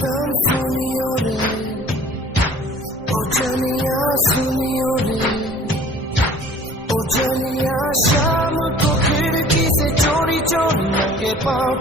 दम सुनियो रे, ओ जनिया सुनियो रे, ओ जनिया शाम को खिड़की से चोरी चोरी लगे पाँव